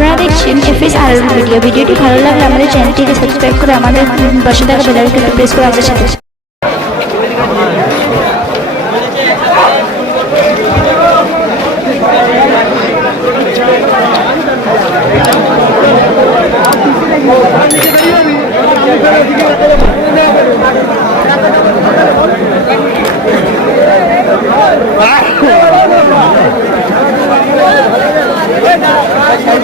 আপনারা দেখছেন এফএস আর ভিডিও ভিডিওটি ভালো লাগলে আমাদের চ্যানেলটিকে সাবস্ক্রাইব করে আমাদের পাশে থাকা বেল আইকনটি প্রেস করে আমাদের সাথে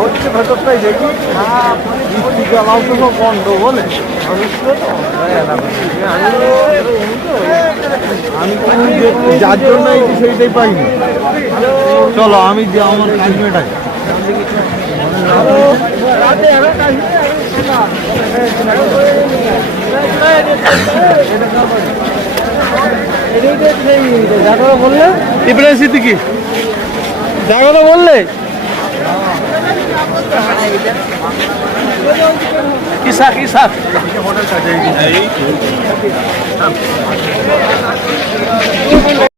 হচ্ছে ভেতরটাই দেখি জ্বালাও তো বন্ধ বলে আমি যার জন্য সেইটাই পাইনি চলো আমি যে আমার কাজ মেটাই বললে? ইব্রাহিম সিদ্দিকি। জায়গাটা বললে? ইসাক ইসাক